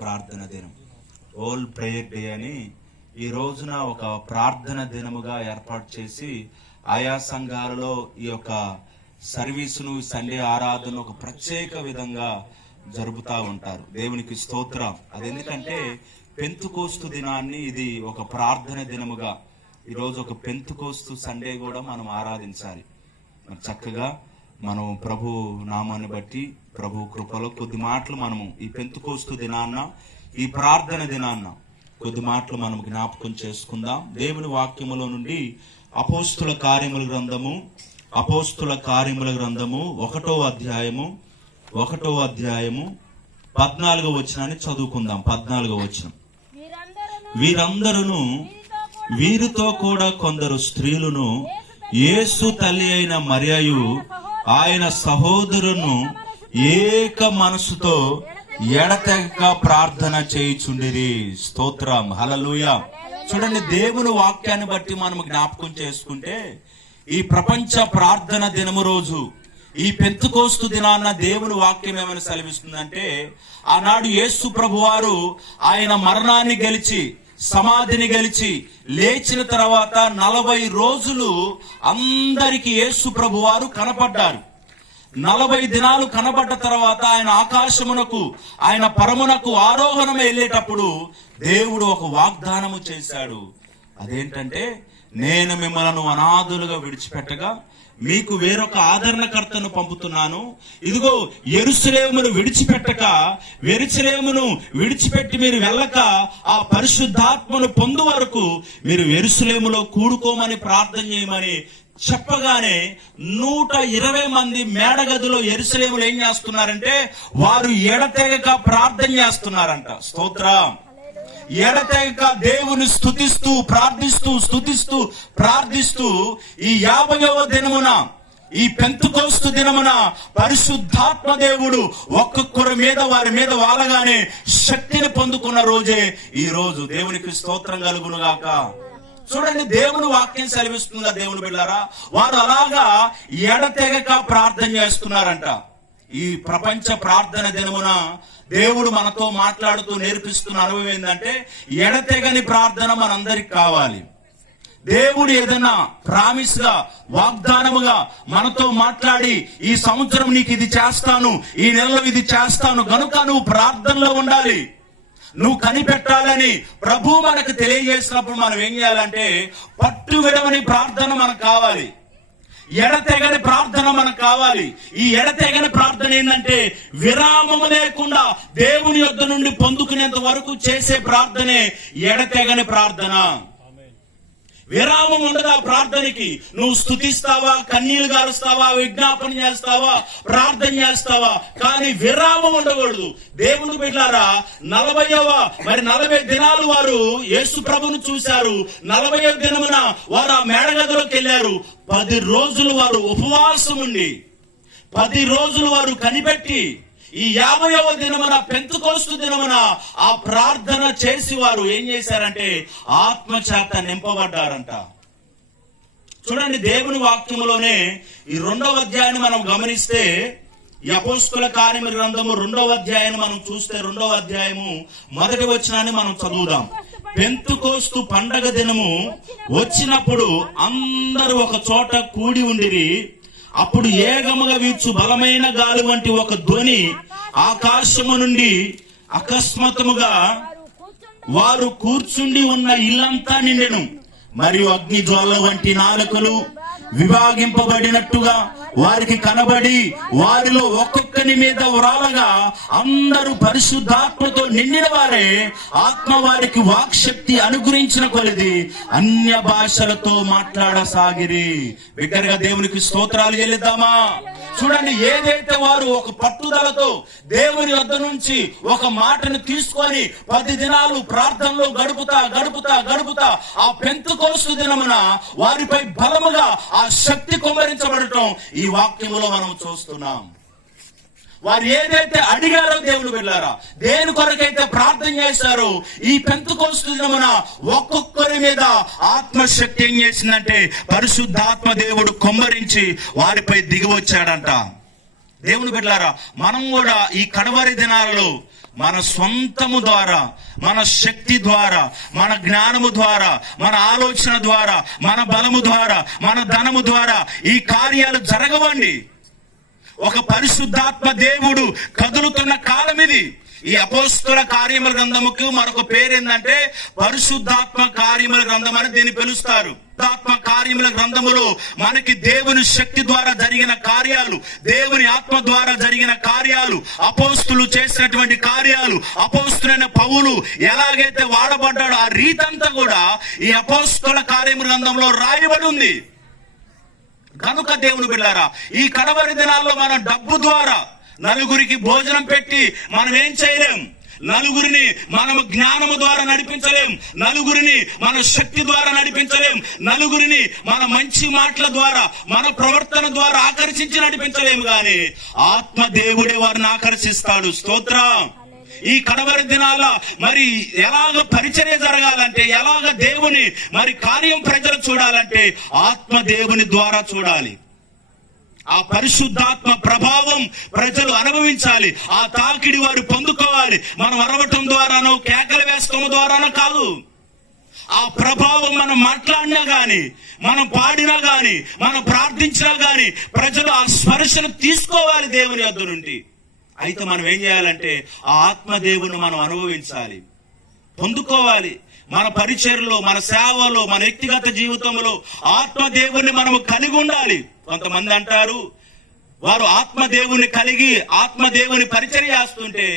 ప్రార్థన దినం, whole prayer day అని ఈ రోజున ఒక ప్రార్థన దినముగా ఏర్పాటు చేసి ఆయా సంఘాలలో ఈ యొక్క సర్వీసును, సండే ఆరాధన ఒక ప్రత్యేక విధంగా జరుపుతూ ఉంటారు. దేవునికి స్తోత్రం. అది ఎందుకంటే పెంతుకోస్తు దినాన్ని ఇది ఒక ప్రార్థన దినముగా, ఈరోజు ఒక పెంతుకోస్తు సండే కూడా మనం ఆరాధించాలి. మరి చక్కగా మనం ప్రభు నామాన్ని బట్టి, ప్రభు కృపలో కొద్ది మాటలు మనము ఈ పెంతుకోస్తు దినాన్న, ఈ ప్రార్థన దినాన్న కొద్ది మాటలు మనం జ్ఞాపకం చేసుకుందాం. దేవుని వాక్యములో నుండి అపోస్తుల కార్యముల గ్రంథము 1వ అధ్యాయము 14వ వచనాన్ని చదువుకుందాం. 14వ వచనం. వీరందరూ వీరితో కూడా కొందరు స్త్రీలను యేసు తల్లి అయిన మరియయు ఆయన సహోదరును ఏక మనసుతో ఎడతెగక ప్రార్థన చేయుచుండిరి. స్తోత్రం, హల్లెలూయా. చూడండి, దేవుని వాక్యాన్ని బట్టి మనం జ్ఞాపకం చేసుకుంటే ఈ ప్రపంచ ప్రార్థన దినము రోజు, ఈ పెంతుకోస్తు దినాన్న దేవుని వాక్యం ఏమైనా సెలవిస్తుందంటే, ఆనాడు యేసు ప్రభువారు ఆయన మరణాన్ని గెలిచి, సమాధిని గెలిచి లేచిన తర్వాత 40 రోజులు అందరికి యేసు ప్రభువారు కనపడ్డారు. 40 దినాలు కనబడ్డ తర్వాత ఆయన ఆకాశమునకు, ఆయన పరమునకు ఆరోహణం వెళ్ళేటప్పుడు దేవుడు ఒక వాగ్దానము చేశాడు. అదేంటంటే, నేను మిమ్మల్ని అనాథులుగా విడిచిపెట్టగా మీకు వేరొక ఆదరణకర్తను పంపుతున్నాను. ఇదిగో యెరూషలేమును విడిచిపెట్టి మీరు వెళ్ళక ఆ పరిశుద్ధాత్మను పొందు వరకు మీరు యెరూషలేములో కూడుకోమని ప్రార్థన చేయమని చెప్పగానే 120 మంది మేడగదిలో యెరూషలేములో ఏం చేస్తున్నారంటే వారు ఎడతెగక ప్రార్థన చేస్తున్నారంట. స్తోత్రం. ఎడతెగక దేవుని స్తుతిస్తూ ప్రార్థిస్తూ ఈ 50వ దినమున, ఈ పెంతుకోస్తు దినమున పరిశుద్ధాత్మ దేవుడు వారి మీద వాలగానే శక్తిని పొందుకున్న రోజే ఈ రోజు. దేవునికి స్తోత్రం కలుగును గాక. చూడండి, దేవుని వాక్యం సెలవిస్తుందా దేవుని బిడ్డలారా, వారు అలాగా ఎడతెగక ప్రార్థన చేస్తున్నారంట. ఈ ప్రపంచ ప్రార్థన దినమున దేవుడు మనతో మాట్లాడుతూ నేర్పిస్తున్న అనుభవం ఏంటంటే, ఎడతెగని ప్రార్థన మనందరికి కావాలి. దేవుడు ఏదైనా ప్రామిస్ గా, వాగ్దానముగా మనతో మాట్లాడి, ఈ సంవత్సరం నీకు ఇది చేస్తాను, ఈ నెలలో ఇది చేస్తాను గనుక నువ్వు ప్రార్థనలో ఉండాలి, నువ్వు కనిపెట్టాలని ప్రభు మనకు తెలియజేసినప్పుడు మనం ఏం చేయాలంటే, పట్టు విడవని ప్రార్థన మనకు కావాలి, ఎడతెగని ప్రార్థన మనకు కావాలి. ఈ ఎడతెగని ప్రార్థన ఏంటంటే, విరామము లేకుండా దేవుని యొద్ద నుండి పొందుకునేంత వరకు చేసే ప్రార్థనే ఎడతెగని ప్రార్థన. విరామం ఉండదు ఆ ప్రార్థనకి. నువ్వు స్తుతిస్తావా, కన్నీళ్లు గారుస్తావా, విజ్ఞాపన చేస్తావా, ప్రార్థన చేస్తావా, కానీ విరామం ఉండకూడదు. దేవుని బిడ్డలారా, 40 దినాలు వారు యేసు ప్రభును చూశారు. 40వ దినమున వారు ఆ మేడగదిలోకి వెళ్ళారు. 10 రోజులు వారు ఉపవాసం ఉండి, 10 రోజులు వారు కనిపెట్టి, ఈ 50వ దినమున, పెంతుకోస్తు దినమున ఆ ప్రార్థన చేసి వారు ఏం చేశారంటే ఆత్మచేత నింపబడ్డారంట. చూడండి, దేవుని వాక్యములోనే ఈ 2వ అధ్యాయాన్ని మనం గమనిస్తే, ఈ అపోస్తుల కార్యముల గ్రంథము 2వ అధ్యాయాన్ని మనం చూస్తే, 2వ అధ్యాయము 1వ వచనాన్ని మనం చదువుదాం. పెంతుకోస్తు పండగ దినము వచ్చినప్పుడు అందరూ ఒక చోట కూడి ఉండిరి. అప్పుడు ఏగముగా వీచు బలమైన గాలి వంటి ఒక ధ్వని ఆకాశము నుండి అకస్మాత్తుగా వారు కూర్చుండి ఉన్న ఇల్లంతా నిండెను. మరియు అగ్ని జ్వాల వంటి నాలుకలు విభాగింపబడినట్టుగా వారికి కనబడి, వారిలో ఒక్కొక్కని మీద ఉరాలగా అందరూ పరిశుద్ధాత్మతో నిండిన వారే, ఆత్మ వారికి వాక్శక్తి అనుగ్రహించిన కొలది అన్య భాషలతో మాట్లాడసాగిరి. బిగ్గరగా దేవునికి స్తోత్రాలు చెల్లిద్దామా? చూడండి, ఏదైతే వారు ఒక పట్టుదలతో దేవుని వద్ద నుంచి ఒక మాటను తీసుకొని 10 దినాలు ప్రార్థనలో గడుపుతా ఆ పెంతుకోస్తు దినమున వారిపై బలముగా ఆ శక్తి కుమ్మరించబడటం ఈ వాక్యములో మనం చూస్తున్నాం. వారు ఏదైతే అడిగారో దేవుని బిడ్డలారా, దేని కొరకైతే ప్రార్థన చేశారో, ఈ పెంతుకోస్తు దినమున ఒక్కొక్కరి మీద ఆత్మశక్తి ఏం చేసిందంటే పరిశుద్ధాత్మ దేవుడు కుమ్మరించి వారిపై దిగి వచ్చాడంట. దేవుని బిడ్డలారా, మనం కూడా ఈ కడవరి దినాలలో మన సొంతము ద్వారా, మన శక్తి ద్వారా, మన జ్ఞానము ద్వారా, మన ఆలోచన ద్వారా, మన బలము ద్వారా, మన ధనము ద్వారా ఈ కార్యాలు జరగవండి. ఒక పరిశుద్ధాత్మ దేవుడు కదులుతున్న కాలం ఇది. ఈ అపోస్తుల కార్యముల గ్రంథముకు మరొక పేరు ఏంటంటే పరిశుద్ధాత్మ కార్యముల గ్రంథం అని దీన్ని పిలుస్తారు. ఆత్మ కార్యముల గ్రంథములో మనకి దేవుని శక్తి ద్వారా జరిగిన కార్యాలు, దేవుని ఆత్మ ద్వారా జరిగిన కార్యాలు, అపోస్తులు చేసినటువంటి కార్యాలు, అపోస్తులైన పౌలు ఎలాగైతే వాడబడ్డాడో ఆ రీతంతా కూడా ఈ అపోస్తుల కార్యముల గ్రంథంలో రాయబడి ఉంది. కనుక దేవుని బిడ్డలారా, ఈ కడవరి దినాల్లో మనం డబ్బు ద్వారా నలుగురికి భోజనం పెట్టి మనం ఏం చేయలేం. నలుగురిని మనము జ్ఞానము ద్వారా నడిపించలేం, నలుగురిని మన శక్తి ద్వారా నడిపించలేం, నలుగురిని మన మంచి మాటల ద్వారా, మన ప్రవర్తన ద్వారా ఆకర్షించి నడిపించలేము. గాని ఆత్మ దేవుడే వారిని ఆకర్షిస్తాడు. స్తోత్రం. ఈ కడవరి దినాల మరి ఎలాగ పరిచర్య జరగాలంటే, ఎలాగ దేవుని మరి కార్యం ప్రజలు చూడాలంటే ఆత్మ దేవుని ద్వారా చూడాలి. ఆ పరిశుద్ధాత్మ ప్రభావం ప్రజలు అనుభవించాలి. ఆ తాకిడి వారు పొందుకోవాలి. మనం అరవటం ద్వారానో కేకలు వేస్తాం ద్వారానో కాదు. ఆ ప్రభావం మనం మాట్లాడినా గాని, మనం పాడినా గాని, మనం ప్రార్థించినా గాని ప్రజలు ఆ స్పర్శను తీసుకోవాలి దేవుని యొద్ద నుండి. అయితే మనం ఏం చేయాలంటే ఆ ఆత్మదేవుని మనం అనుభవించాలి, పొందుకోవాలి. మన పరిచర్యలో, మన సేవలో, మన వ్యక్తిగత జీవితంలో ఆత్మదేవుని మనము కలిగి ఉండాలి. కొంతమంది అంటారు వారు ఆత్మదేవుని కలిగి ఆత్మదేవుని పరిచర్య చేస్తుంటే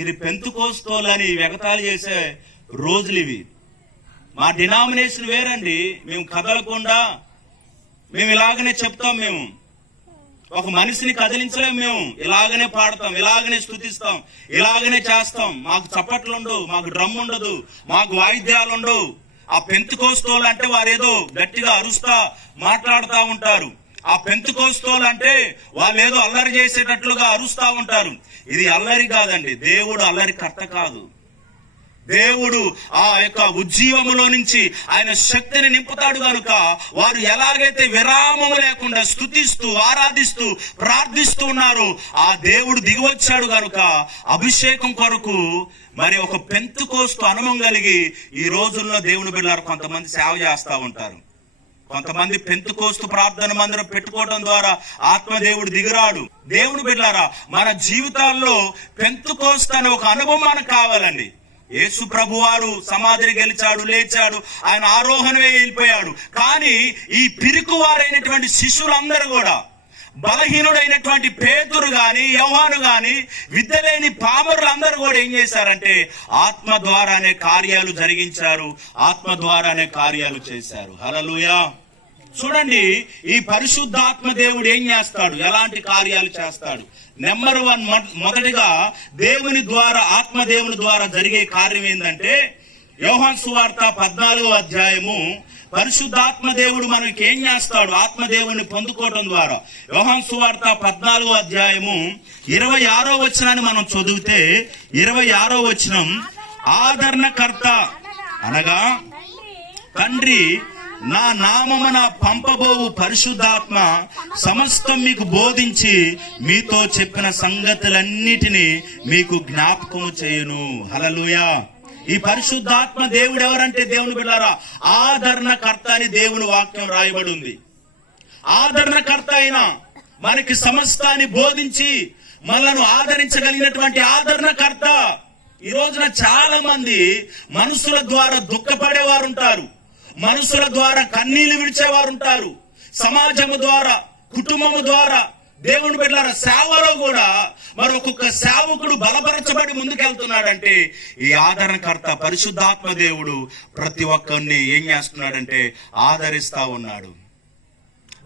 ఇది పెంతుకోస్తోలని వెగతాలు చేసే రోజులు ఇవి. మా డినామినేషన్ వేరండి. మేము కదలకుండా మేము ఇలాగనే చెప్తాం. మేము ఒక మనిషిని కదిలించలేము. మేము ఇలాగనే పాడతాం, ఇలాగనే స్తుతిస్తాం, ఇలాగనే చేస్తాం. మాకు చప్పట్లు ఉండవు, మాకు డ్రమ్ ఉండదు, మాకు వాయిద్యాలు ఉండవు. ఆ పెంతుకోస్తోలు అంటే వారేదో గట్టిగా అరుస్తా మాట్లాడుతూ ఉంటారు. ఆ పెంతుకోస్తోలు అంటే వాళ్ళు ఏదో అల్లరి చేసేటట్లుగా అరుస్తా ఉంటారు. ఇది అల్లరి కాదండి. దేవుడు అల్లరి కర్త కాదు. దేవుడు ఆ యొక్క ఉజ్జీవములో నుంచి ఆయన శక్తిని నింపుతాడు. కనుక వారు ఎలాగైతే విరామము లేకుండా స్తుతిస్తూ, ఆరాధిస్తూ, ప్రార్థిస్తూ ఉన్నారు, ఆ దేవుడు దిగివచ్చాడు. కనుక అభిషేకం కొరకు మరి ఒక పెంతుకోస్తు అనుభవం కలిగి ఈ రోజుల్లో దేవుని బిడ్డలారా కొంతమంది సేవ చేస్తా ఉంటారు. కొంతమంది పెంతుకోస్తు ప్రార్థన మందిరం పెట్టుకోవడం ద్వారా ఆత్మదేవుడు దిగిరాడు. దేవుని బిడ్డలారా మన జీవితాల్లో పెంతుకోస్తు అనే ఒక అనుభవం మనకు కావాలండి. యేసు ప్రభు వారు సమాధిని గెలిచాడు, లేచాడు, ఆయన ఆరోహణమే వెళ్ళిపోయాడు. కానీ ఈ పిరికి వారైనటువంటి శిష్యులందరూ కూడా, బలహీనుడైనటువంటి పేతురు గాని, యోహాను గాని, విద్య లేని పామరులందరూ కూడా ఏం చేశారంటే ఆత్మ ద్వారానే కార్యాలు జరిగించారు, ఆత్మ ద్వారానే కార్యాలు చేశారు. హల్లెలూయా. చూడండి, ఈ పరిశుద్ధాత్మ దేవుడు ఏం చేస్తాడు, ఎలాంటి కార్యాలు చేస్తాడు. నెంబర్ 1 మొదటిగా దేవుని ద్వారా, ఆత్మదేవుని ద్వారా జరిగే కార్యం ఏంటంటే యోహాను సువార్త 14వ అధ్యాయము పరిశుద్ధాత్మ దేవుడు మనకి ఏం చేస్తాడు ఆత్మదేవుని పొందుకోవటం ద్వారా. యోహాను సువార్త 14వ అధ్యాయము 26వ వచనాన్ని మనం చదివితే 26వ వచనం, ఆదరణకర్త అనగా తండ్రి నా నామమున పంపబోవు పరిశుద్ధాత్మ సమస్తం మీకు బోధించి మీతో చెప్పిన సంగతులన్నిటినీ మీకు జ్ఞాపకము చేయును. హల్లెలూయా. ఈ పరిశుద్ధాత్మ దేవుడు ఎవరంటే దేవుని బిడ్డలారా ఆదరణకర్త అని దేవుని వాక్యం రాయబడి ఉంది. ఆదరణకర్త అయిన మనకి సమస్తాన్ని బోధించి మనలను ఆదరించగలిగినటువంటి ఆదరణకర్త. ఈ రోజున చాలా మంది మనుషుల ద్వారా దుఃఖపడేవారు ఉంటారు, మనుషుల ద్వారా కన్నీళ్లు విడిచేవారు ఉంటారు, సమాజము ద్వారా, కుటుంబము ద్వారా. దేవుని బిడ్డలారా సేవలో కూడా మరి ఒక్కొక్క సేవకుడు బలపరచబడి ముందుకెళ్తున్నాడంటే ఈ ఆదరణకర్త పరిశుద్ధాత్మ దేవుడు ప్రతి ఒక్కరిని ఏం చేస్తున్నాడంటే ఆదరిస్తా ఉన్నాడు.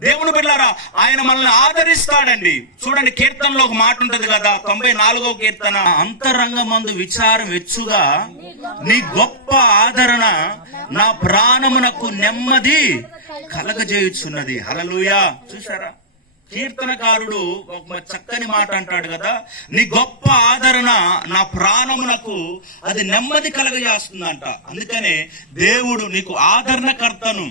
దేవుని బిడ్డలారా ఆయన మనల్ని ఆదరిస్తాడండి. చూడండి, కీర్తనలో ఒక మాట ఉంటది కదా, 94వ కీర్తన, అంతరంగమందు విచారం వెచ్చుగా నీ గొప్ప ఆదరణ నా ప్రాణమునకు నెమ్మది కలగజేయుచున్నది. హల్లెలూయా. చూసారా, కీర్తనకారుడు ఒక చక్కని మాట అంటాడు కదా, నీ గొప్ప ఆదరణ నా ప్రాణమునకు అది నెమ్మది కలగజేస్తుందంట. అందుకనే దేవుడు నీకు ఆదరణకర్తను,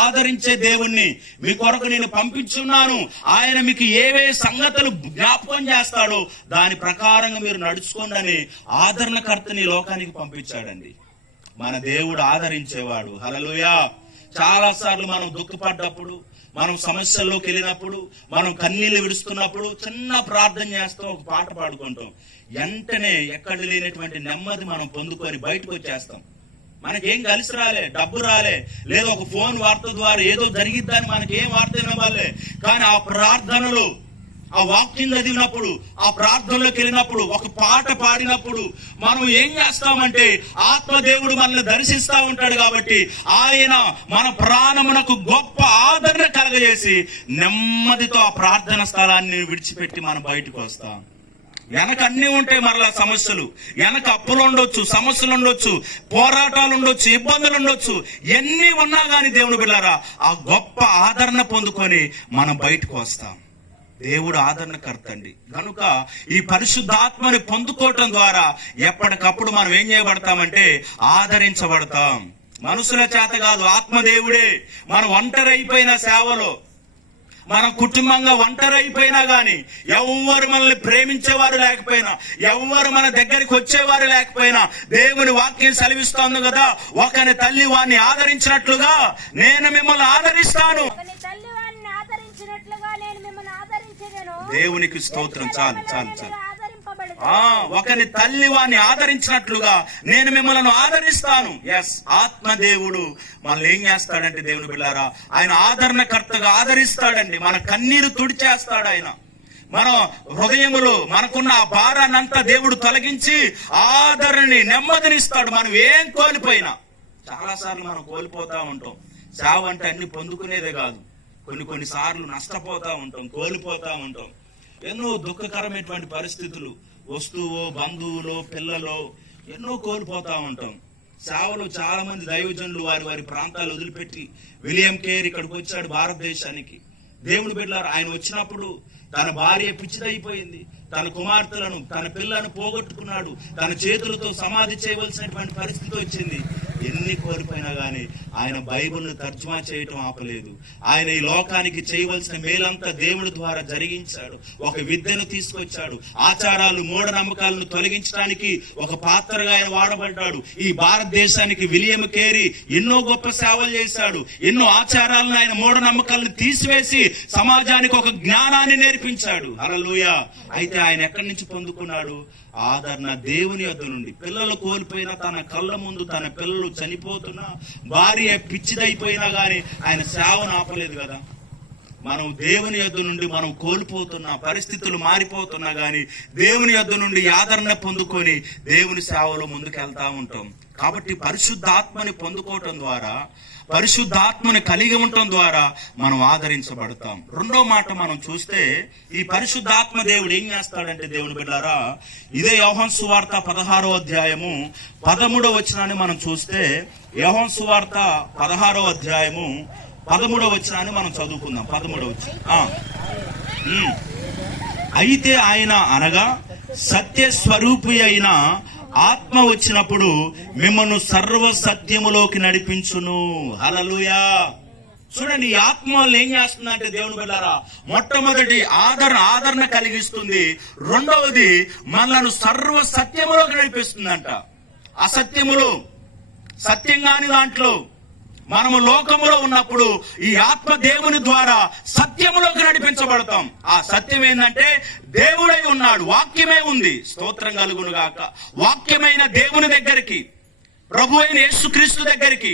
ఆదరించే దేవుణ్ణి మీ కొరకు నేను పంపించున్నాను. ఆయన మీకు ఏవే సంగతులు జ్ఞాపకం చేస్తాడో దాని ప్రకారంగా మీరు నడుచుకోండి అని ఆదరణకర్తని లోకానికి పంపించాడండి. మన దేవుడు ఆదరించేవాడు. హల్లెలూయా. చాలా సార్లు మనం దుఃఖపడ్డప్పుడు, మనం సమస్యల్లోకి వెళ్ళినప్పుడు, మనం కన్నీళ్లు విడుస్తున్నప్పుడు చిన్న ప్రార్థన చేస్తాం, ఒక పాట పాడుకుంటాం. వెంటనే ఎక్కడ లేనటువంటి నెమ్మది మనం పొందుకొని బయటకు వచ్చేస్తాం. మనకేం కలిసి రాలే, డబ్బు రాలే, లేదా ఒక ఫోన్ వార్త ద్వారా ఏదో జరిగిద్దని మనకేం వార్త వినవాలే. కానీ ఆ ప్రార్థనలో, ఆ వాక్యం చదివినప్పుడు, ఆ ప్రార్థనలోకి వెళ్ళినప్పుడు, ఒక పాట పాడినప్పుడు మనం ఏం చేస్తామంటే ఆత్మదేవుడు మనల్ని దర్శిస్తా ఉంటాడు. కాబట్టి ఆయన మన ప్రాణమునకు గొప్ప ఆదరణ కలగజేసి నెమ్మదితో ఆ ప్రార్థన స్థలాన్ని విడిచిపెట్టి మనం బయటకు వస్తాం. వెనక అన్ని ఉంటాయి, మరలా సమస్యలు వెనక, అప్పులు ఉండొచ్చు, సమస్యలు ఉండొచ్చు, పోరాటాలు ఉండొచ్చు, ఇబ్బందులు ఉండొచ్చు. ఎన్ని ఉన్నా గాని దేవుని బిడ్డలారా ఆ గొప్ప ఆదరణ పొందుకొని మనం బయటకు వస్తాం. దేవుడు ఆదరణకర్త అండి. కనుక ఈ పరిశుద్ధాత్మని పొందుకోవటం ద్వారా ఎప్పటికప్పుడు మనం ఏం చేయబడతామంటే ఆదరించబడతాం. మనుషుల చేత కాదు, ఆత్మదేవుడే. మనం ఒంటరి అయిపోయిన సేవలో, మన కుటుంబంగా ఒంటరి అయిపోయినా గాని, ఎవరు మనల్ని ప్రేమించేవారు లేకపోయినా, ఎవరు మన దగ్గరికి వచ్చేవారు లేకపోయినా, దేవుని వాక్యం సెలవిస్తోంది కదా, ఒకని తల్లి వారిని ఆదరించినట్లుగా నేను మిమ్మల్ని ఆదరిస్తాను. దేవునికి స్తోత్రం. చాలు చాలు చాలు. ఒకని తల్లి వారిని ఆదరించినట్లుగా నేను మిమ్మల్ని ఆదరిస్తాను. ఎస్, ఆత్మదేవుడు మనల్ని ఏం చేస్తాడంటే దేవుని బిడ్డలారా ఆయన ఆదరణకర్తగా ఆదరిస్తాడండి. మన కన్నీరు తుడిచేస్తాడు ఆయన. మన హృదయములో మనకున్న ఆ భారాన్నంతా దేవుడు తొలగించి ఆదరణని, నెమ్మదినిస్తాడు. మనం ఏం కోల్పోయినా, చాలా సార్లు మనం కోల్పోతా ఉంటాం. చావు అంటే అన్ని పొందుకునేదే కాదు, కొన్ని సార్లు నష్టపోతా ఉంటాం, కోల్పోతా ఉంటాం. ఎన్నో దుఃఖకరమైనటువంటి పరిస్థితులు, వస్తువు, బంధువులు, పిల్లలు ఎన్నో కోల్పోతా ఉంటాం. సేవలో చాలా మంది దైవజనులు వారి ప్రాంతాలు వదిలిపెట్టి విలియం కేర్ ఇక్కడికి వచ్చాడు భారతదేశానికి. దేవుని బిడ్డలారా ఆయన వచ్చినప్పుడు తన భార్య పిచ్చిదైపోయింది, తన కుమార్తెలను, తన పిల్లను పోగొట్టుకున్నాడు, తన చేతులతో సమాధి చేయవలసినటువంటి పరిస్థితి వచ్చింది. ఎన్ని కోల్పోయినా గానీ ఆయన బైబిల్ను తర్జుమా చేయటం ఆపలేదు. ఆయన ఈ లోకానికి చేయవలసిన మేలంతా దేవుడి ద్వారా జరిగించాడు. ఒక విద్యను తీసుకొచ్చాడు. ఆచారాలు, మూఢనమ్మకాలను తొలగించడానికి ఒక పాత్రగా ఆయన వాడబడ్డాడు. ఈ భారతదేశానికి విలియం కేరీ ఎన్నో గొప్ప సేవలు చేశాడు. ఎన్నో ఆచారాలను, ఆయన మూఢనమ్మకాలను తీసివేసి సమాజానికి ఒక జ్ఞానాన్ని నేర్పించాడు. హల్లెలూయా. అయితే ఆయన ఎక్కడి నుంచి పొందుకున్నాడు? ఆదరణ దేవుని యొద్ద నుండి. పిల్లలు కోల్పోయినా, తన కళ్ళ ముందు తన పిల్లలు చనిపోతున్నా, భార్య పిచ్చిదైపోయినా గాని ఆయన సేవను ఆపలేదు కదా. మనం దేవుని యొద్ద నుండి మనం కోల్పోతున్నా, పరిస్థితులు మారిపోతున్నా గాని దేవుని యొద్ద నుండి ఆదరణ పొందుకొని దేవుని సేవలో ముందుకెళ్తా ఉంటాం. కాబట్టి పరిశుద్ధాత్మని పొందుకోవటం ద్వారా, పరిశుద్ధాత్మని కలిగి ఉండటం ద్వారా మనం ఆదరించబడతాం. రెండో మాట మనం చూస్తే ఈ పరిశుద్ధాత్మ దేవుడు ఏం చేస్తాడంటే దేవుని బిడ్డలారా, ఇదే యోహాను సువార్త 16వ అధ్యాయము 13వ వచనాన్ని మనం చూస్తే, యోహాను సువార్త 16వ అధ్యాయము 13వ వచనాన్ని మనం చదువుకుందాం. 13వ వచనం. అయితే ఆయన అనగా సత్య స్వరూపి అయిన ఆత్మ వచ్చినప్పుడు మిమ్మల్ని సర్వ సత్యములోకి నడిపించును. హల్లెలూయా. చూడండి, ఈ ఆత్మ ఏం చేస్తుందంటే దేవుని బిడ్డలారా, మొట్టమొదటి ఆదరణ కలిగిస్తుంది. రెండవది మనలను సర్వ సత్యములోకి నడిపిస్తుందంట. అసత్యములో, సత్యం కాని దాంట్లో మనము లోకములో ఉన్నప్పుడు ఈ ఆత్మ దేవుని ద్వారా సత్యములోకి నడిపించబడతాం. ఆ సత్యం ఏంటంటే దేవుడై ఉన్నాడు, వాక్యమే ఉంది. స్తోత్రం కలుగును గాక. వాక్యమైన దేవుని దగ్గరికి, ప్రభు అయిన యేసుక్రీస్తు దగ్గరికి,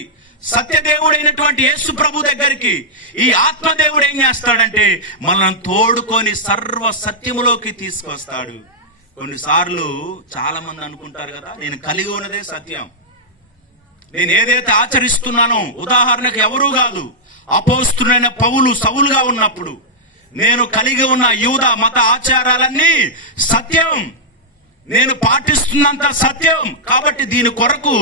సత్యదేవుడైనటువంటి యేసు ప్రభు దగ్గరికి ఈ ఆత్మదేవుడు ఏం చేస్తాడంటే మనల్ని తోడుకొని సర్వ సత్యములోకి తీసుకొస్తాడు. కొన్నిసార్లు చాలా మంది అనుకుంటారు కదా, నేను కలిగి ఉన్నదే సత్యం, నేను ఏదైతే ఆచరిస్తున్నానో, ఉదాహరణకు ఎవరూ కాదు, అపోస్తులైన పౌలు సౌలుగా ఉన్నప్పుడు నేను కలిగి ఉన్న యూదా మత ఆచారాలన్నీ సత్యం, నేను పాటిస్తున్నంత సత్యం. కాబట్టి దీని కొరకు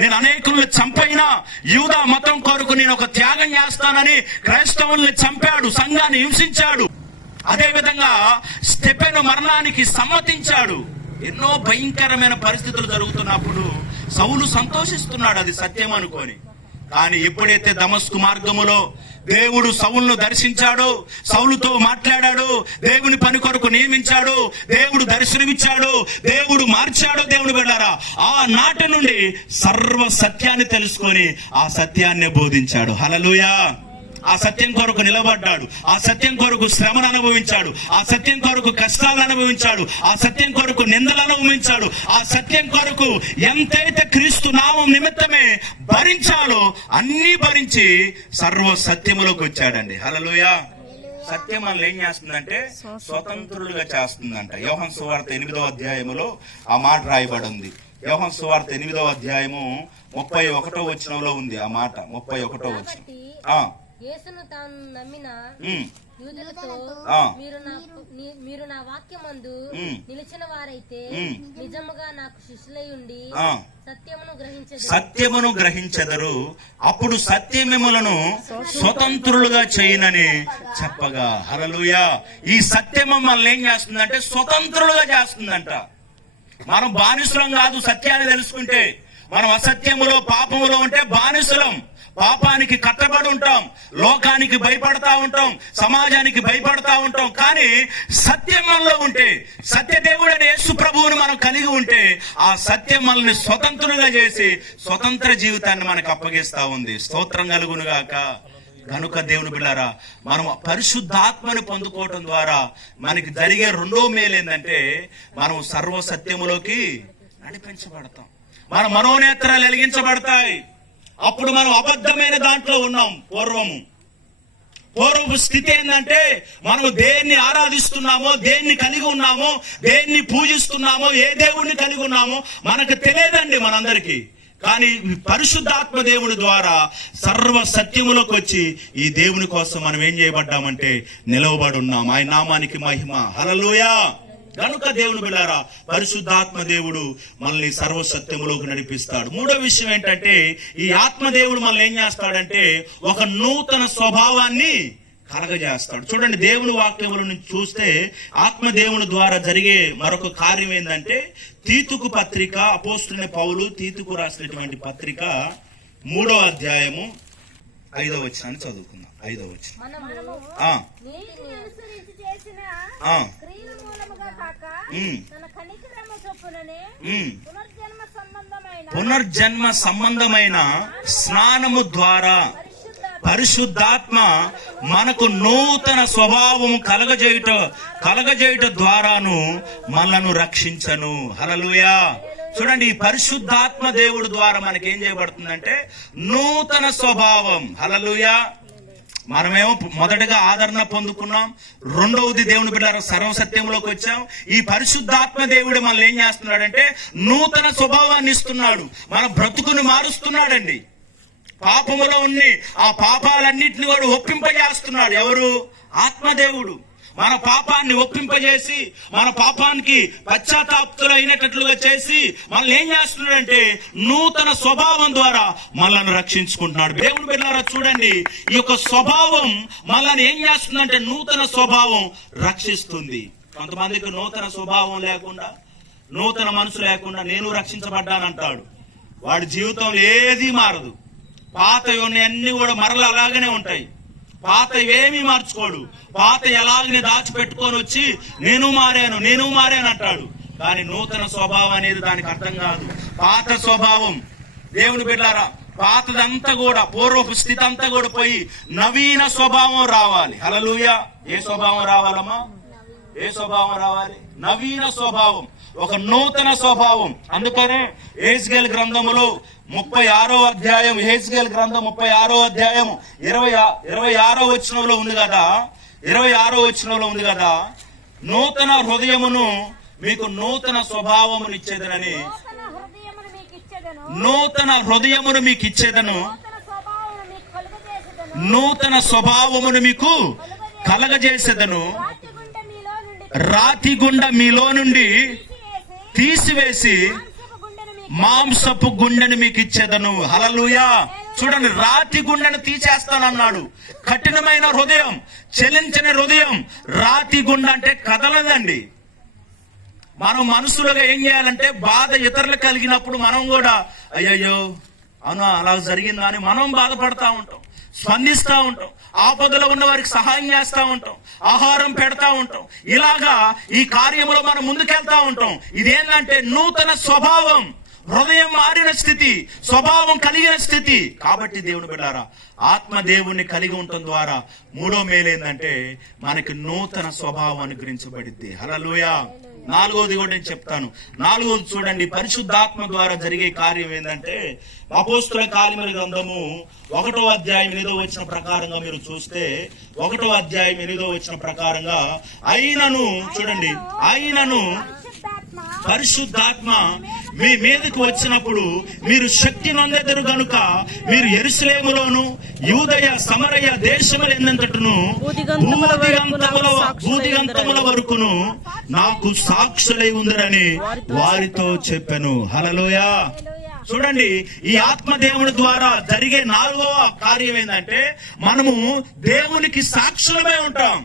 నేను అనేకుల్ని చంపైనా యూదా మతం కొరకు నేను ఒక త్యాగం చేస్తానని క్రైస్తవుల్ని చంపాడు, సంఘాన్ని హింసించాడు. అదేవిధంగా స్టెఫెను మరణానికి సమ్మతించాడు. ఎన్నో భయంకరమైన పరిస్థితులు జరుగుతున్నప్పుడు సౌలు సంతోషిస్తున్నాడు అది సత్యం అనుకొని. కానీ ఎప్పుడైతే దమస్కు మార్గములో దేవుడు సౌలును దర్శించాడు, సౌలుతో మాట్లాడాడు, దేవుని పని కొరకు నియమించాడు, దేవుడు దర్శనమిచ్చాడు, దేవుడు మార్చాడు. దేవుని బిడ్డలారా, ఆ నాటి నుండి సర్వ సత్యాన్ని తెలుసుకొని ఆ సత్యాన్ని బోధించాడు. హల్లెలూయా. ఆ సత్యం కొరకు నిలబడ్డాడు, ఆ సత్యం కొరకు శ్రమను అనుభవించాడు, ఆ సత్యం కొరకు కష్టాలను అనుభవించాడు, ఆ సత్యం కొరకు నిందలు అనుభవించాడు, ఆ సత్యం కొరకు ఎంతైతే క్రీస్తు నామం నిమిత్తమే భరించాలో అన్ని భరించి సర్వ సత్యములోకి వచ్చాడండి. హల్లెలూయా. సత్యం మనల్ని ఏం చేస్తుందంటే స్వతంత్రులుగా చేస్తుందంట. యోహాను సువార్త 8వ అధ్యాయములో ఆ మాట రాయబడి ఉంది. యోహాను సువార్త 8వ అధ్యాయము 31వ వచనంలో ఉంది ఆ మాట. 31వ వచనం. యేసును తాను నమ్మిన యూదులతో మీరు నా వాక్యమందు నిలిచిన వారైతే నిజముగా నాకు శిష్యులై ఉండి సత్యమును గ్రహించెదరు, అప్పుడు సత్యమిములను స్వతంత్రులుగా చేయనని చెప్పగా. హల్లెలూయా. ఈ సత్యం మనల్ని ఏం చేస్తుందంటే స్వతంత్రులుగా చేస్తుందంట. మనం బానిసలం కాదు. సత్యాన్ని తెలుసుకుంటే మనం అసత్యములో పాపములో ఉంటే బానిసలం, పాపానికి కట్టబడి ఉంటాం, లోకానికి భయపడతా ఉంటాం, సమాజానికి భయపడతా ఉంటాం. కానీ సత్యం మనలో ఉంటే, సత్యదేవుడైన యేసు ప్రభువును మనం కలిగి ఉంటే ఆ సత్యం మనల్ని స్వతంత్రులుగా చేసి స్వతంత్ర జీవితాన్ని మనకు అప్పగిస్తా ఉంది. స్తోత్రం కలుగును గాక. కనుక దేవుని బిడ్డారా, మనం పరిశుద్ధాత్మని పొందుకోవటం ద్వారా మనకి జరిగే రెండో మేలు ఏంటంటే మనం సర్వ సత్యములోకి నడిపించబడతాం, మన మనోనేత్రాలు వెలిగించబడతాయి. అప్పుడు మనం అబద్ధమైన దాంట్లో ఉన్నాం. పూర్వపు స్థితి ఏంటంటే మనము దేన్ని ఆరాధిస్తున్నామో, దేన్ని కలిగి ఉన్నామో, దేన్ని పూజిస్తున్నామో, ఏ దేవుణ్ణి కలిగి ఉన్నామో మనకు తెలియదండి మనందరికీ. కానీ పరిశుద్ధాత్మ దేవుని ద్వారా సర్వ సత్యములోకి వచ్చి ఈ దేవుని కోసం మనం ఏం చేయబడ్డామంటే నిలవబడి ఉన్నాం. ఆయన నామానికి మహిమ. హల్లెలూయా. కనుక దేవుని బిడ్డలారా, పరిశుద్ధాత్మ దేవుడు మనల్ని సర్వసత్యములోకి నడిపిస్తాడు. మూడో విషయం ఏంటంటే ఈ ఆత్మదేవుడు మనల్ని ఏం చేస్తాడంటే ఒక నూతన స్వభావాన్ని కలగజేస్తాడు. చూడండి, దేవుని వాక్యముల నుంచి చూస్తే ఆత్మదేవుని ద్వారా జరిగే మరొక కార్యం ఏంటంటే తీతుకు పత్రిక, అపోస్తులైన పౌలు తీతుకు రాసినటువంటి పత్రిక 3వ అధ్యాయము 5వ వచనాన్ని చదువుకుందాం. 5వ వచనం. పునర్జన్మ సంబంధమైన స్నానము ద్వారా పరిశుద్ధాత్మ మనకు నూతన స్వభావము కలగజేయుట ద్వారాను మనలను రక్షించను. హల్లెలూయా. చూడండి, ఈ పరిశుద్ధాత్మ దేవుడు ద్వారా మనకి ఏం చేయబడుతుందంటే నూతన స్వభావం. హల్లెలూయా. మనమేమో మొదటగా ఆదరణ పొందుకున్నాం, రెండవది దేవుని బిడ్డ సర్వసత్యంలోకి వచ్చాం. ఈ పరిశుద్ధాత్మ దేవుడు మనల్ని ఏం చేస్తున్నాడంటే నూతన స్వభావాన్ని ఇస్తున్నాడు, మన బ్రతుకుని మారుస్తున్నాడండి. పాపములో ఉన్ని ఆ పాపాలన్నింటినీ కూడా ఒప్పింపజేస్తున్నాడు. ఎవరు? ఆత్మదేవుడు. మన పాపాన్ని ఒప్పింపజేసి మన పాపానికి పశ్చాత్తాప్తులైనట్లుగా చేసి మనల్ని ఏం చేస్తున్నాడంటే నూతన స్వభావం ద్వారా మనల్ని రక్షించుకుంటున్నాడు. దేవుని బిడ్డలారా, చూడండి, ఈ యొక్క స్వభావం మనల్ని ఏం చేస్తుందంటే నూతన స్వభావం రక్షిస్తుంది. కొంతమందికి నూతన స్వభావం లేకుండా, నూతన మనసు లేకుండా నేను రక్షించబడ్డానంటాడు. వాడి జీవితంలో ఏది మారదు. పాత అన్ని కూడా మరల అలాగనే ఉంటాయి. పాత ఏమీ మార్చుకోడు. పాత ఎలాగని దాచిపెట్టుకొని వచ్చి నేను మారాను అంటాడు. కానీ నూతన స్వభావం అనేది దానికి అర్థం కాదు. పాత స్వభావం, దేవుని బిడ్డలారా, పాతదంతా కూడా పూర్వపు స్థితి అంతా కూడా పోయి నవీన స్వభావం రావాలి. హల్లెలూయా. ఏ స్వభావం రావాలమ్మా? ఏ స్వభావం రావాలి? నవీన స్వభావం, ఒక నూతన స్వభావం. అందుకనే యెహెజ్కేలు గ్రంథములో 36వ అధ్యాయం, యెహెజ్కేలు గ్రంథం 36వ అధ్యాయం 26వ వచనంలో ఉంది కదా, 26వ వచనంలో ఉంది కదా, నూతన హృదయమును మీకు నూతన స్వభావమును ఇచ్చేదనని, నూతన హృదయమును మీకు ఇచ్చేదను, నూతన స్వభావమును మీకు కలగజేసేదను, రాతి గుండ మీలో నుండి తీసివేసి మాంసపు గుండెను మీకు ఇచ్చేదను. హల్లెలూయా. చూడండి, రాతి గుండెను తీసేస్తానన్నాడు. కఠినమైన హృదయం, చలించని హృదయం, రాతి గుండె అంటే కదలదండి. మనం మనుషులుగా ఏం చేయాలంటే బాధ ఇతరులకు కలిగినప్పుడు మనం కూడా అయ్యయ్యో అవునా, అలా జరిగిందా అని మనం బాధపడతా ఉంటాం, స్పందిస్తూ ఉంటాం, ఆపదలో ఉన్న వారికి సహాయం చేస్తూ ఉంటాం, ఆహారం పెడతా ఉంటాం. ఇలాగా ఈ కార్యంలో మనం ముందుకెళ్తా ఉంటాం. ఇదేంటంటే నూతన స్వభావం, హృదయం మారిన స్థితి, స్వభావం కలిగిన స్థితి. కాబట్టి దేవుని బిడ్డారా, ఆత్మ దేవుణ్ణి కలిగి ఉండటం ద్వారా మూడో మేలు ఏంటంటే మనకి నూతన స్వభావం అనుగ్రహించబడిద్ది. హల్లెలూయా. నాలుగోది కూడా నేను చెప్తాను. నాలుగోది చూడండి, పరిశుద్ధాత్మ ద్వారా జరిగే కార్యం ఏంటంటే అపోస్తుల కార్యముల గ్రంథము 1వ అధ్యాయం 8వ వచనం ప్రకారంగా మీరు చూస్తే, 1వ అధ్యాయం 8వ వచనం ప్రకారంగా అయినను చూడండి, అయినను పరిశుద్ధాత్మ మీ మీదకు వచ్చినప్పుడు మీరు శక్తి నొందెదరు గనుక మీరు యెరూషలేములోను యూదయ సమరయ దేశములంతటను భూదిగంతముల వరకును నాకు సాక్షులై ఉందరని వారితో చెప్పాను. హల్లెలూయా. చూడండి, ఈ ఆత్మదేవుని ద్వారా జరిగే 4వ కార్యం ఏంటంటే మనము దేవునికి సాక్షులమై ఉంటాం.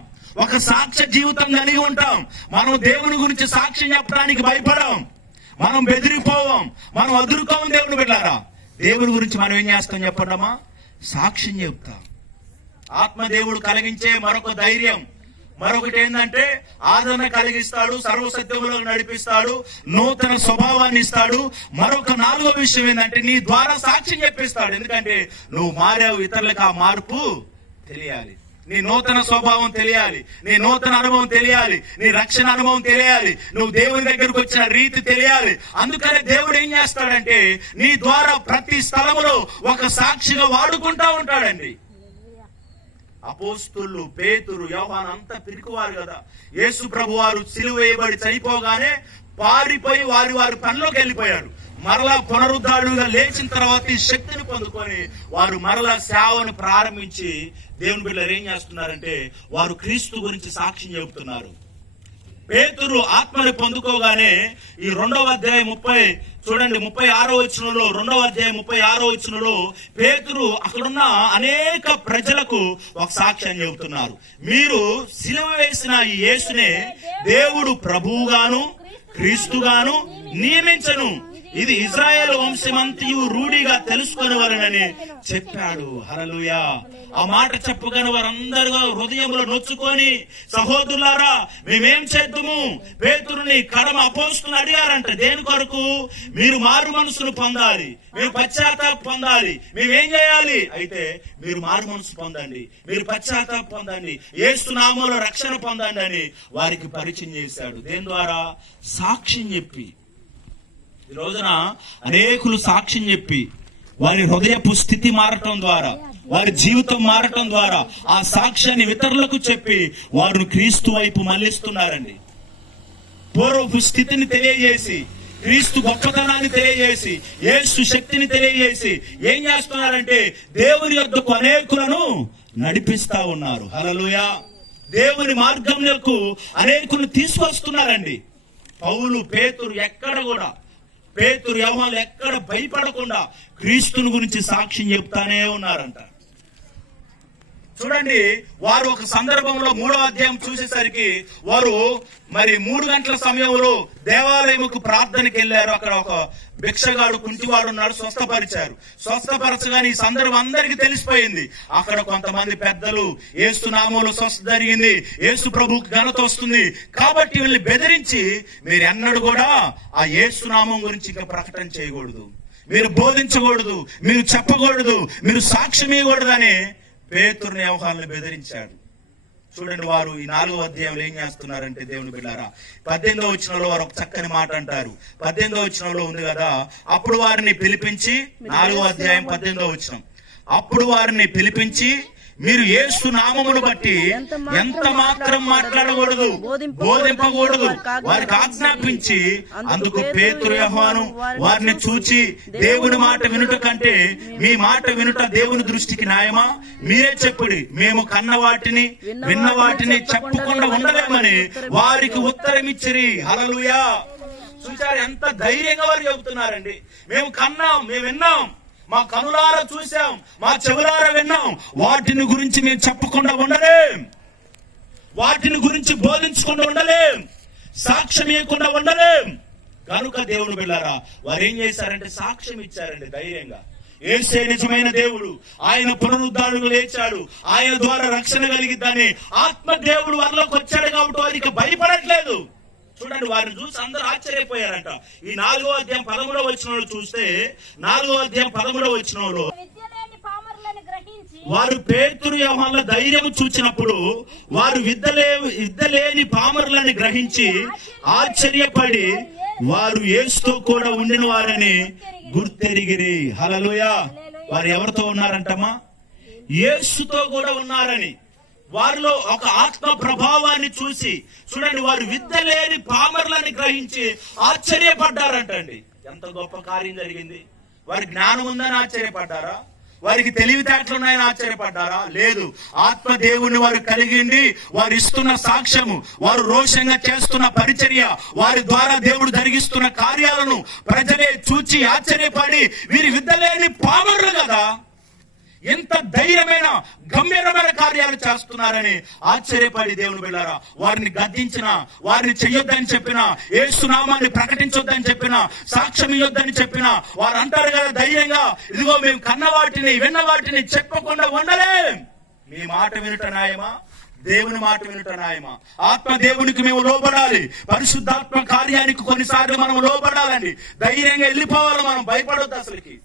ఒక సాక్ష్య జీవితం కలిగి ఉంటాం. మనం దేవుని గురించి సాక్ష్యం చెప్పడానికి భయపడం, మనం బెదిరిపోవం, మనం అదురుకోం. దేవుని బిడ్డలారా, దేవుని గురించి మనం ఏం చేస్తాం చెప్పండమ్మా? సాక్ష్యం చెప్తాం. ఆత్మదేవుడు కలిగించే మరొక ధైర్యం, మరొకటి ఏంటంటే ఆదరణ కలిగిస్తాడు, సర్వసత్యములో నడిపిస్తాడు, నూతన స్వభావాన్ని ఇస్తాడు. మరొక 4వ విషయం ఏంటంటే నీ ద్వారా సాక్ష్యం చెప్పిస్తాడు. ఎందుకంటే నువ్వు మారావు, ఇతరులకు ఆ మార్పు తెలియాలి, నీ నూతన స్వభావం తెలియాలి, నీ నూతన అనుభవం తెలియాలి, నీ రక్షణ అనుభవం తెలియాలి, నువ్వు దేవుని దగ్గరకు వచ్చిన రీతి తెలియాలి. అందుకనే దేవుడు ఏం చేస్తాడంటే నీ ద్వారా ప్రతి స్థలములో ఒక సాక్షిగా వాడుకుంటా ఉంటాడండి. అపోస్తులు పేతురు, యోహాను అంతా పిరికివారు కదా. యేసు ప్రభు వారు సిలువ వేయబడి చనిపోగానే పారిపోయి వారి పనిలోకి వెళ్ళిపోయారు. మరలా పునరుద్ధారుడుగా లేచిన తర్వాత ఈ శక్తిని పొందుకొని వారు మరలా సేవను ప్రారంభించి దేవుని బిడ్డలు ఏం చేస్తున్నారంటే వారు క్రీస్తు గురించి సాక్ష్యం చెబుతున్నారు. పేతురు ఆత్మని పొందుకోగానే ఈ 2వ అధ్యాయం 36వ వచనంలో, 2వ అధ్యాయం 36వ వచనంలో పేతురు అక్కడున్న అనేక ప్రజలకు ఒక సాక్ష్యం చెబుతున్నారు. మీరు సిలువ వేసిన ఈ యేసునే దేవుడు ప్రభువుగాను క్రీస్తుగాను నియమించను, ఇది ఇజ్రాయేల్ వంశమంతయు రూఢిగా తెలుసుకొనివారని చెప్పాడు. హల్లెలూయా. ఆ మాట చెప్పగానే వారందరూ హృదయంలో నొచ్చుకొని, సహోదరులారా మేమేం చేద్దాము? పేతురుని కడమ అపోస్తులు అడిగారంట. దేని కొరకు? మీరు మారు మనసును పొందాలి, మీరు పశ్చాత్తాప పొందాలి, మేమేం చేయాలి? అయితే మీరు మారు మనసు పొందండి, మీరు పశ్చాత్తాప పొందండి, యేసు నామములో రక్షణ పొందండి అని వారికి పరిచయం చేశాడు. దేని ద్వారా? సాక్ష్యం చెప్పి. ఈ రోజున అనేకులు సాక్ష్యం చెప్పి వారి హృదయపు స్థితి మారటం ద్వారా, వారి జీవితం మారటం ద్వారా ఆ సాక్ష్యాన్ని ఇతరులకు చెప్పి వారిని క్రీస్తు వైపు మళ్లిస్తున్నారండి. పూర్వపు స్థితిని తెలియజేసి, క్రీస్తు గొప్పతనాన్ని తెలియజేసి, యేసు శక్తిని తెలియజేసి ఏం చేస్తున్నారంటే దేవుని యొద్దకు అనేకులను నడిపిస్తా ఉన్నారు. హల్లెలూయా. దేవుని మార్గంలోకి అనేకులను తీసుకొస్తున్నారండి. పౌలు, పేతురు ఎక్కడ కూడా, పేతురు, యోహాను ఎక్కడ భయపడకుండా క్రీస్తుని గురించి సాక్ష్యం చెప్తానే ఉన్నారంట. చూడండి, వారు ఒక సందర్భంలో 3వ అధ్యాయం చూసేసరికి వారు మరి 3 గంటల సమయంలో దేవాలయముకు ప్రార్థనకి వెళ్ళారు. అక్కడ ఒక భిక్షగాడు, కుంటివాడు ఉన్నాడు, స్వస్థపరిచారు. స్వస్థపరచగానే ఈ సందర్భం అందరికీ తెలిసిపోయింది. అక్కడ కొంతమంది పెద్దలు యేసు నామములో స్వస్థ జరిగింది, యేసు ప్రభువుకి ఘనత వస్తుంది కాబట్టి వీళ్ళని బెదిరించి మీరు ఎన్నడూ కూడా ఆ యేసు నామం గురించి ఇంకా ప్రకటన చేయకూడదు, మీరు బోధించకూడదు, మీరు చెప్పకూడదు, మీరు సాక్ష్యం ఇవ్వకూడదని పేతురుని యోహానుని బెదిరించాడు. చూడండి, వారు ఈ 4వ అధ్యాయంలో ఏం చేస్తున్నారంటే దేవుని బిడ్డారా, 18వ వచనంలో వారు ఒక చక్కని మాట అంటారు. 18వ వచనంలో ఉంది కదా, అప్పుడు వారిని పిలిపించి, 4వ అధ్యాయం 18వ వచనం, అప్పుడు వారిని పిలిపించి మీరు యేసు నామమును బట్టి ఎంత మాత్రం మాట్లాడకూడదు, బోధింపకూడదు వారికి ఆజ్ఞాపించి, అందుకు పేతురు, యోహాను వారిని చూచి దేవుని మాట వినుట కంటే మీ మాట వినుట దేవుని దృష్టికి న్యాయమా? మీరే చెప్పుడి, మేము కన్న వాటిని విన్న వాటిని చెప్పకుండా ఉండలేమని వారికి ఉత్తరం ఇచ్చిరి. హల్లెలూయా. చూశారు ఎంత ధైర్యంగా వారు చెబుతున్నారండి. మేము కన్నాం, మేము విన్నాం, మా కనులారా చూసాం, మా చెవులారా విన్నాం, వాటిని గురించి మేము చెప్పకుండా ఉండలేం, వాటిని గురించి బోధించకుండా ఉండలేం, సాక్ష్యం ఇవ్వకుండా ఉండలేం. కనుక దేవుని బిడ్డలారా వారు ఏం చేశారంటే సాక్ష్యం ఇచ్చారండి ధైర్యంగా. యేసే నిజమైన దేవుడు. ఆయన పునరుద్ధారణకు లేచాడు. ఆయన ద్వారా రక్షణ కలిగిద్దని ఆత్మ దేవుడు వారిలోకి వచ్చాడు కాబట్టి వారికి భయపడట్లేదు. చూడండి, వారిని చూసి అందరూ ఆశ్చర్యపోయారంట. ఈ 4వ అధ్యాయం 13వ వచనంలో చూస్తే, 4వ అధ్యాయం 13వ వచనంలో వారు పేతురు యోహానుల ధైర్యం చూచినప్పుడు వారు విద్యలేని పామరులని గ్రహించి ఆశ్చర్యపడి వారు యేసుతో కూడా ఉండిన వారని గుర్తెరిగిరి. హల్లెలూయా. వారు ఎవరితో ఉన్నారంటమ్మా? యేసుతో కూడా ఉన్నారని. వారిలో ఒక ఆత్మ ప్రభావాన్ని చూసి, చూడండి, వారు విద్యలేని పామరులని గ్రహించి ఆశ్చర్యపడ్డారంటండి. ఎంత గొప్ప కార్యం జరిగింది. వారి జ్ఞానం ఉందని ఆశ్చర్యపడ్డారా? వారికి తెలివితేటలున్నాయని ఆశ్చర్యపడ్డారా? లేదు. ఆత్మ దేవుని వారు కలిగిండి వారు ఇస్తున్న సాక్ష్యము, వారు రోషంగా చేస్తున్న పరిచర్య, వారి ద్వారా దేవుడు జరిగిస్తున్న కార్యాలను ప్రజలే చూచి ఆశ్చర్యపడి వీరి విద్యలేని పామరులు కదా, ఎంత ధైర్యమైన గంభీరమైన కార్యాలు చేస్తున్నారని ఆశ్చర్యపడి దేవుని బిడ్డలారా వారిని గద్దించిన, వారిని చెయ్యొద్దని చెప్పిన, యేసు నామాన్ని ప్రకటించొద్దని చెప్పిన, సాక్ష్యం ఇయ్యొద్దని చెప్పిన వారు అంటారు కదా ధైర్యంగా, ఇదిగో మేము కన్న వాటిని విన్న వాటిని చెప్పకుండా ఉండలేం. మీ మాట వినుట న్యాయమా? దేవుని మాట వినుట న్యాయమా? ఆత్మ దేవునికి మేము లోబడాలి. పరిశుద్ధాత్మ కార్యానికి కొన్నిసార్లు మనం లోబడాలండి. ధైర్యంగా వెళ్ళిపోవాలి. మనం భయపడొద్దు. అసలుకి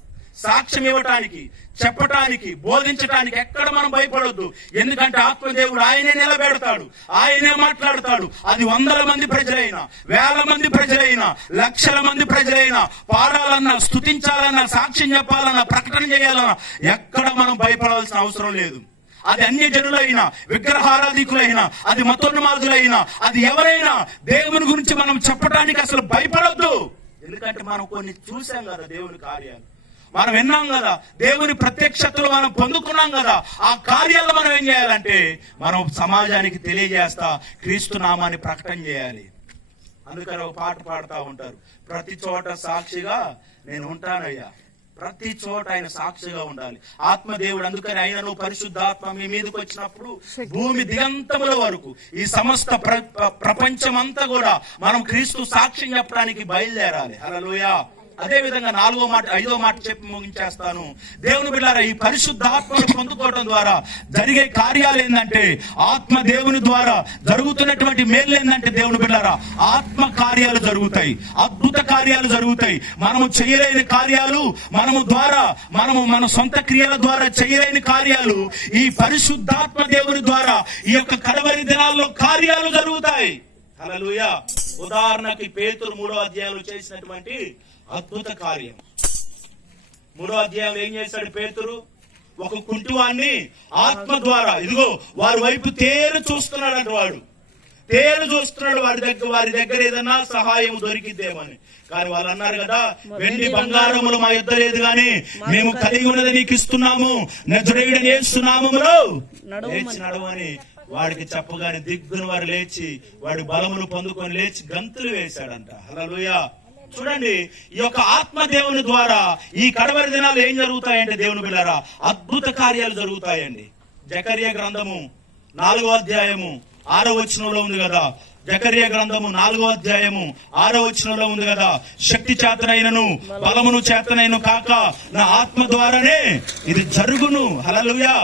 సాక్ష్యం ఇవ్వటానికి, చెప్పటానికి, బోధించటానికి ఎక్కడ మనం భయపడొద్దు. ఎందుకంటే ఆత్మదేవుడు ఆయనే నిలబెడతాడు, ఆయనే మాట్లాడతాడు. అది 100ల మంది ప్రజలైనా, 1000 మంది ప్రజలైనా, లక్షల మంది ప్రజలైనా పాడాలన్నా, స్తుతించాలన్నా, సాక్ష్యం చెప్పాలన్నా, ప్రకటన చేయాలన్నా ఎక్కడ మనం భయపడాల్సిన అవసరం లేదు. అది అన్యజనులైనా, విగ్రహారాధికులైనా, అది మతోన్మాదులైనా, అది ఎవరైనా దేవుని గురించి మనం చెప్పడానికి అసలు భయపడొద్దు. ఎందుకంటే మనం కొన్ని చూసాం కదా దేవుని కార్యాలు, మనం విన్నాం కదా, దేవుని ప్రత్యక్షతలు మనం పొందుకున్నాం కదా. ఆ కార్యాలు మనం ఏం చేయాలంటే మనం సమాజానికి తెలియజేస్తా క్రీస్తు నామాన్ని ప్రకటన చేయాలి. అందుకని ఒక పాట పాడుతూ ఉంటారు, ప్రతి చోట సాక్షిగా నేను ఉంటానయ్యా. ప్రతి చోట ఆయన సాక్షిగా ఉండాలి ఆత్మదేవుడు. అందుకని ఆయనను పరిశుద్ధాత్మ మీ మీదకి వచ్చినప్పుడు భూమి దిగంతముల వరకు ఈ సమస్త ప్రపంచం అంతా కూడా మనం క్రీస్తు సాక్ష్యం చెప్పడానికి బయలుదేరాలి. హల్లెలూయా. అదే విధంగా 5వ మాట చెప్పి ముగించేస్తాను. దేవుని బిడ్డలారా, ఈ పరిశుద్ధాత్మను పొందుకోవడం ద్వారా జరిగే కార్యాలు ఏంటంటే, ఆత్మ దేవుని ద్వారా జరుగుతున్నటువంటి మేలు ఏంటంటే, దేవుని బిడ్డలారా ఆత్మ కార్యాలు జరుగుతాయి, అద్భుత కార్యాలు జరుగుతాయి. మనము చేయలేని కార్యాలు, మన సొంత క్రియల ద్వారా చేయలేని కార్యాలు ఈ పరిశుద్ధాత్మ దేవుని ద్వారా ఈ యొక్క కడవరి దినాల్లో కార్యాలు జరుగుతాయి. హల్లెలూయా. ఉదాహరణకి పేతురు 3వ అధ్యాయంలో చేసినటువంటి అద్భుత కార్యం. 3వ అధ్యాయంలో ఏం చేశాడు పేతురు? ఒక కుంటివాణ్ణి ఆత్మ ద్వారా, ఇదిగో వారి వైపు తేరు చూస్తున్నాడు. వారి దగ్గర ఏదన్నా సహాయం దొరికిద్దేమని. కానీ వాళ్ళు అన్నారు కదా, వెండి బంగారములు మా యుద్ధ లేదు గాని మేము కలిగి ఉన్నది నీకు ఇస్తున్నాము, నజరేయుడైన యేసు నామములో లేచి నడవని వాడికి చెప్పగానే దిగ్గున వారు లేచి వాడి బలమును పొందుకొని లేచి గంతులు వేశాడంట. హల్లెలూయా. చూడండి, ఈ యొక్క ఆత్మ దేవుని ద్వారా ఈ కడవరి దినాలు ఏం జరుగుతాయంటే దేవుని బిడ్డలారా అద్భుత కార్యాలు జరుగుతాయండి. జకర్యా గ్రంథము 4వ అధ్యాయము 6వ వచనంలో ఉంది కదా. జకర్యా గ్రంథము 4వ అధ్యాయము 6వ వచనంలో ఉంది కదా, శక్తి చేతనైనను బలమును చేతనైను కాక నా ఆత్మ ద్వారానే ఇది జరుగును. హల్లెలూయా.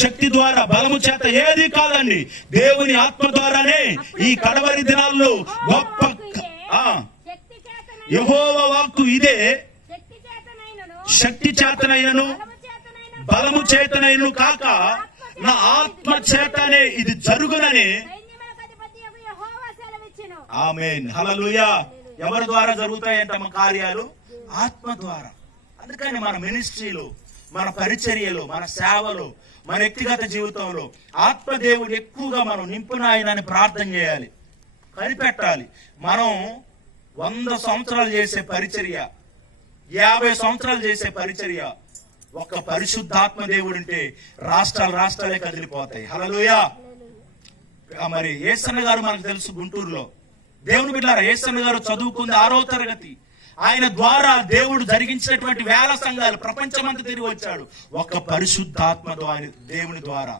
శక్తి ద్వారా, బలము చేత ఏది కాదండి, దేవుని ఆత్మ ద్వారానే ఈ కడవరి దినాల్లో గొప్ప యెహోవా వాక్కు ఇదే, శక్తి చేతనైనను బలము చేతనైనను కాక నా ఆత్మ చేతనే ఇది జరుగునని. ఆమేన్. హల్లెలూయా. ఎవరి ద్వారా జరుగుతాయంట మా కార్యాలు? ఆత్మ ద్వారా. అందుకని మన మినిస్ట్రీలో, మన పరిచర్యలో, మన సేవలో, మన వ్యక్తిగత జీవితంలో ఆత్మదేవుడు ఎక్కువగా మనం నింపునాయనని ప్రార్థన చేయాలి, కనిపెట్టాలి. మనం 100 సంవత్సరాలు చేసే పరిచర్య, 50 సంవత్సరాలు చేసే పరిచర్య, ఒక్క పరిశుద్ధాత్మ దేవుడు ఉంటే రాష్ట్రాలే కదిలిపోతాయి. హల్లెలూయా. మరి యేసన్న గారు మనకు తెలుసు గుంటూరులో. దేవుని బిడ్డలారా యేసన్న గారు చదువుకుంది 6వ తరగతి. ఆయన ద్వారా దేవుడు జరిగించినటువంటి 1000 సంఘాలు ప్రపంచమంతా తిరిగి వచ్చాడు ఒక్క పరిశుద్ధాత్మ దేవుని ద్వారా.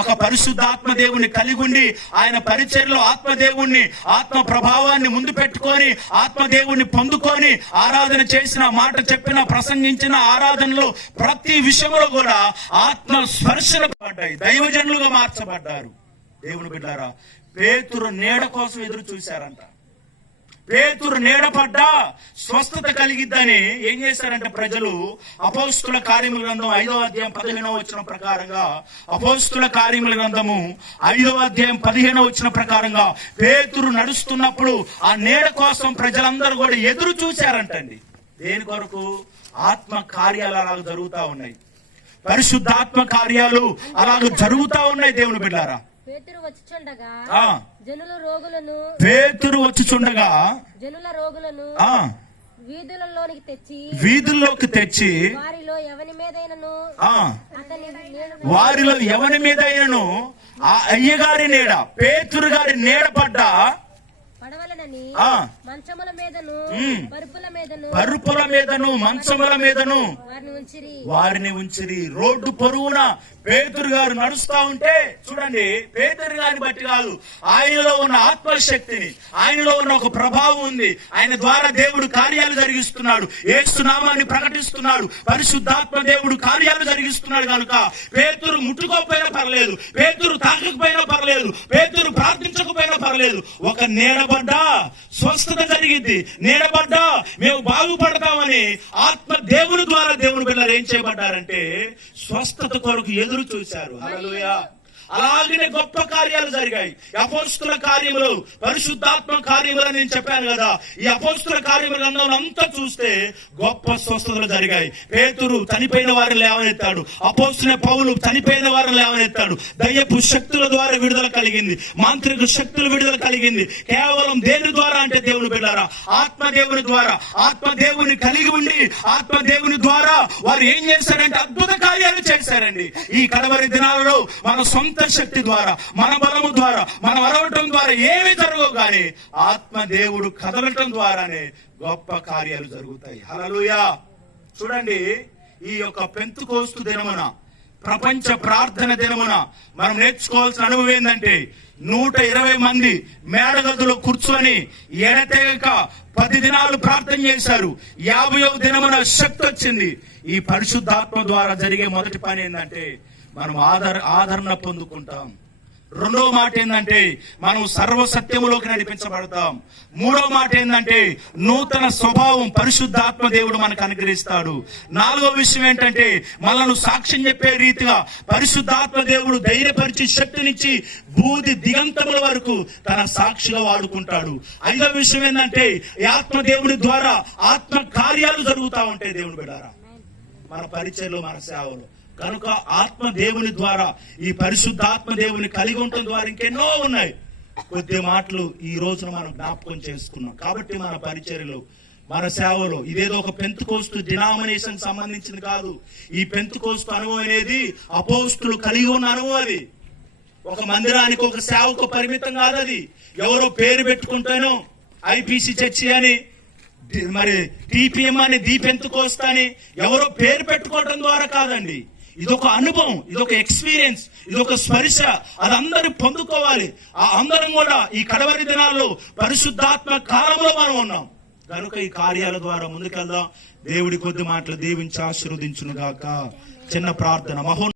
ఒక పరిశుద్ధాత్మ దేవుణ్ణి కలిగి ఉండి ఆయన పరిచర్యలో ఆత్మదేవుణ్ణి ఆత్మ ప్రభావాన్ని ముందు పెట్టుకొని ఆత్మదేవుణ్ణి పొందుకొని ఆరాధన చేసిన, మాట చెప్పిన, ప్రసంగించిన ఆరాధనలో ప్రతి విషయంలో కూడా ఆత్మ స్పర్శన పడ్డాయి, దైవజనులుగా మార్చబడ్డారు. దేవుని బిడ్డారా, పేతురు నీడ కోసం ఎదురు చూశారంట. పేతురు నీడపడ్డా స్వస్థత కలిగిద్దని ఏం చేశారంటే ప్రజలు అపోస్తుల కార్యముల గ్రంథం 5వ అధ్యాయం 15వ వచనం ప్రకారంగా, అపోస్తుల కార్యముల గ్రంథము 5వ అధ్యాయం 15వ వచనం ప్రకారంగా పేతురు నడుస్తున్నప్పుడు ఆ నీడ కోసం ప్రజలందరూ కూడా ఎదురు చూశారంటండి. దేని కొరకు? ఆత్మ కార్యాలు అలాగ జరుగుతా ఉన్నాయి, పరిశుద్ధాత్మ కార్యాలు అలాగ జరుగుతా ఉన్నాయి. దేవుని బిడ్డారా, పేతురు వచ్చుచుండగా జనుల రోగులను వీధుల్లోకి తెచ్చి వారిలో ఎవని మీదైనను ఆ అయ్యగారి నీడ, పేతురు గారి నీడ పడ్డా పడవలనని మంచముల మీదను పరుపుల మీదను మంచముల మీదను వారిని ఉంచిరి. రోడ్డు పొరుగున పేతురు గారు నడుస్తా ఉంటే చూడండి, పేతురు గారిని బట్టి కాదు, ఆయనలో ఉన్న ఆత్మశక్తిని, ఆయనలో ఉన్న ఒక ప్రభావం ఉంది. ఆయన ద్వారా దేవుడు కార్యాలు జరిగిస్తున్నాడు, యేసు నామాన్ని ప్రకటిస్తున్నాడు, పరిశుద్ధాత్మ దేవుడు కార్యాలు జరిగిస్తున్నాడు. కనుక పేతురు ముట్టుకోకపోయినా పర్లేదు, పేతురు తాకకపోయినా పర్లేదు, పేతురు ప్రార్థించకపోయినా పర్లేదు, ఒక నీడబడ్డా స్వస్థత జరిగింది, నీడబడ్డా మేము బాగుపడతామని ఆత్మ దేవుని ద్వారా దేవుని పిల్లలు ఏం చేయబడ్డారంటే స్వస్థత కొరకు ఎదురు చూశారు. హల్లెలూయా. అలాగనే గొప్ప కార్యాలు జరిగాయి. అపోస్తుల కార్యములు, పరిశుద్ధాత్మ కార్యములు నేను చెప్పాను కదా. ఈ అపోస్తుల కార్యముల గ్రంథం అంతా చూస్తే గొప్ప స్వస్థతలు జరిగాయి. పేతురు చనిపోయిన వారిని లేవనెత్తాడు, అపోస్తుల పౌలు చనిపోయిన వారిని లేవనెత్తాడు. దయ్యపు శక్తుల ద్వారా విడుదల కలిగింది, మాంత్రిక శక్తుల విడుదల కలిగింది. కేవలం దేని ద్వారా అంటే దేవుని బిడ్డారా, ఆత్మదేవుని ద్వారా. ఆత్మదేవుని కలిగి ఉండి ఆత్మదేవుని ద్వారా వారు ఏం చేశారంటే అద్భుత కార్యాలు చేశారండి. ఈ కడవరి దినాలలో మన సొంత శక్తి ద్వారా, మన బలము ద్వారా, మనం అరవటం ద్వారా ఏమి జరగవు, కానీ ఆత్మదేవుడు కదలటం ద్వారానే గొప్ప కార్యాలు జరుగుతాయి. హల్లెలూయా. చూడండి, ఈ యొక్క పెంతెకోస్తు దినమున, ప్రపంచ ప్రార్థన దినమున మనం నేర్చుకోవాల్సిన అనుభవం ఏంటంటే 120 మంది మేడగదిలో కూర్చొని ఎడతెగక 10 దినాలు ప్రార్థన చేశారు. 50వ దినమున శక్తి వచ్చింది. ఈ పరిశుద్ధాత్మ ద్వారా జరిగే మొదటి పని ఏంటంటే మనం ఆదరణ పొందుకుంటాం. రెండవ మాట ఏంటంటే మనం సర్వసత్యములోకి నడిపించబడతాం. మూడవ మాట ఏంటంటే నూతన స్వభావం పరిశుద్ధాత్మ దేవుడు మనకు అనుగ్రహిస్తాడు. నాలుగవ విషయం ఏంటంటే మనల్ని సాక్ష్యం చెప్పే రీతిగా పరిశుద్ధాత్మ దేవుడు ధైర్యపరిచి శక్తినిచ్చి భూది దిగంతముల వరకు తన సాక్షిగా వాడుకుంటాడు. ఐదవ విషయం ఏంటంటే ఈ ఆత్మ దేవుడి ద్వారా ఆత్మ కార్యాలు జరుగుతూ ఉంటాయి. దేవుని బిడ్డారా, మన పరిచయలో, మన సేవలో. కనుక ఆత్మ దేవుని ద్వారా, ఈ పరిశుద్ధాత్మ దేవుని కలిగి ఉండటం ద్వారా ఇంకెన్నో ఉన్నాయి. కొద్ది మాటలు ఈ రోజున మనం జ్ఞాపకం చేసుకున్నాం. కాబట్టి మన పరిచర్యలో, మన సేవలో ఇదేదో ఒక పెంతెకోస్తు డినామినేషన్ సంబంధించింది కాదు. ఈ పెంతెకోస్తు అనుభవం అనేది అపోస్తులు కలిగి ఉన్న అనుభవం. అది ఒక మందిరానికి, ఒక సేవకు పరిమితం కాదు. అది ఎవరో పేరు పెట్టుకుంటానో ఐపీసీ చర్చి అని, మరి టీపీఎం అని, ది పెంతెకోస్తు అని ఎవరో పేరు పెట్టుకోవడం ద్వారా కాదండి. ఇదొక అనుభవం, ఇదొక ఎక్స్పీరియన్స్, ఇదొక స్పర్శ. అది అందరూ పొందుకోవాలి. ఆ అందరం కూడా ఈ కడవరి దినాల్లో పరిశుద్ధాత్మ కాలంలో మనం ఉన్నాం. కనుక ఈ కార్యాల ద్వారా ముందుకెళ్దాం. దేవుడి కొద్ది మాటలు దీవించి ఆశీర్వదించును గాక. చిన్న ప్రార్థన.